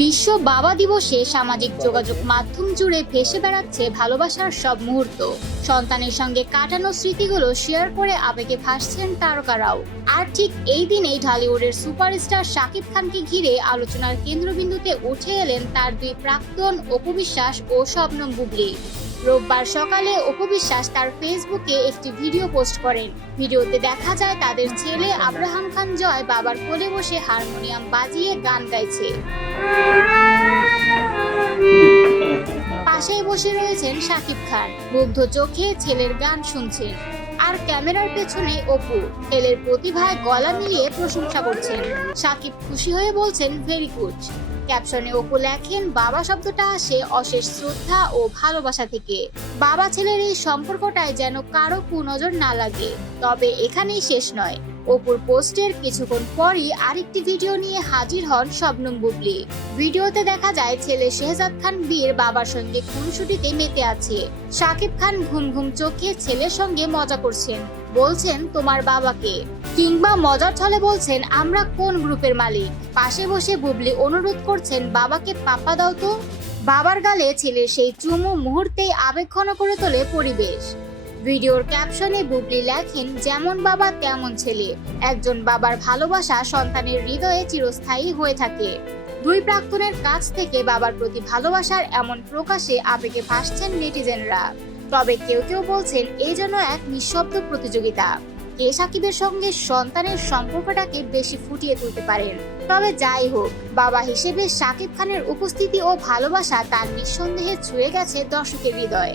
বিশ্ব বাবা দিবসে সামাজিক যোগাযোগ মাধ্যম জুড়ে ভেসে বেড়াচ্ছে ভালোবাসার সব মুহূর্ত। সন্তানের সঙ্গে কাটানো স্মৃতিগুলো শেয়ার করে আবেগে ভাসছেন তারকারাও। আর ঠিক এই দিনেই ঢালিউডের সুপারস্টার শাকিব খানকে ঘিরে আলোচনার কেন্দ্রবিন্দুতে উঠে এলেন তার দুই প্রাক্তন অপু বিশ্বাস ও শবনম বুবলী। রোববার সকালে অপু বিশ্বাস তার ফেসবুকে একটি ভিডিও পোস্ট করেন। ভিডিওতে দেখা যায় তাদের ছেলে আব্রাহাম খান জয় বাবার কোলে বসে হারমোনিয়াম বাজিয়ে গান গাইছে। পাশেই বসে রয়েছেন শাকিব খান, মুগ্ধ চোখে ছেলের গান শুনছেন। আর ক্যামেরার পেছনে অপু ছেলের প্রতিভায় গলা মিলিয়ে প্রশংসা করছেন। শাকিব খুশি হয়ে বলছেন ভেরি গুড। ক্যাপশনে অপু লেখেন, বাবা শব্দটা আসে অশেষ শ্রদ্ধা ও ভালোবাসা থেকে। বাবা ছেলের এই সম্পর্কটায় যেন কারো কুনজর না লাগে। তবে এখানেই শেষ নয়। অপুর পোস্টের কিছুক্ষণ পরই আরেকটি ভিডিও নিয়ে হাজির হন শবনম বুবলী। ভিডিওতে দেখা যায় ছেলে শেহজাদ খান বীর বাবার সঙ্গে খুনসুটিতে মেতে আছে। শাকিব খান ঘুম ঘুম চোখে ছেলের সঙ্গে মজা করছেন, বলছেন তোমার বাবাকে, কিংবা মজার ছলে বলছেন আমরা কোন গ্রুপের মালিক। পাশে বসে বুবলী অনুরোধ করছেন বাবাকে পাপ্পা দাও তো। বাবার গালে ছেলের সেই চুমু মুহূর্তেই আবেগঘন করে তোলে পরিবেশ। ভিডিওর ক্যাপশনে বুবলী লেখেন, যেমন বাবা তেমন ছেলে। একজন বাবার ভালোবাসা সন্তানের হৃদয়ে চিরস্থায়ী হয়ে থাকে। দুই প্রাক্তনের কাছ থেকে বাবার প্রতি ভালোবাসার এমন প্রকাশে আবেগে ভাসছেন নেটিজেনরা। তবে কেউ কেউ বলছেন এই যেন এক নিঃশব্দ প্রতিযোগিতা, কে সাকিবের সঙ্গে সন্তানের সম্পর্কটাকে বেশি ফুটিয়ে তুলতে পারেন। তবে যাই হোক, বাবা হিসেবে শাকিব খানের উপস্থিতি ও ভালোবাসা তার নিঃসন্দেহে ছুঁয়ে গেছে দর্শকের হৃদয়।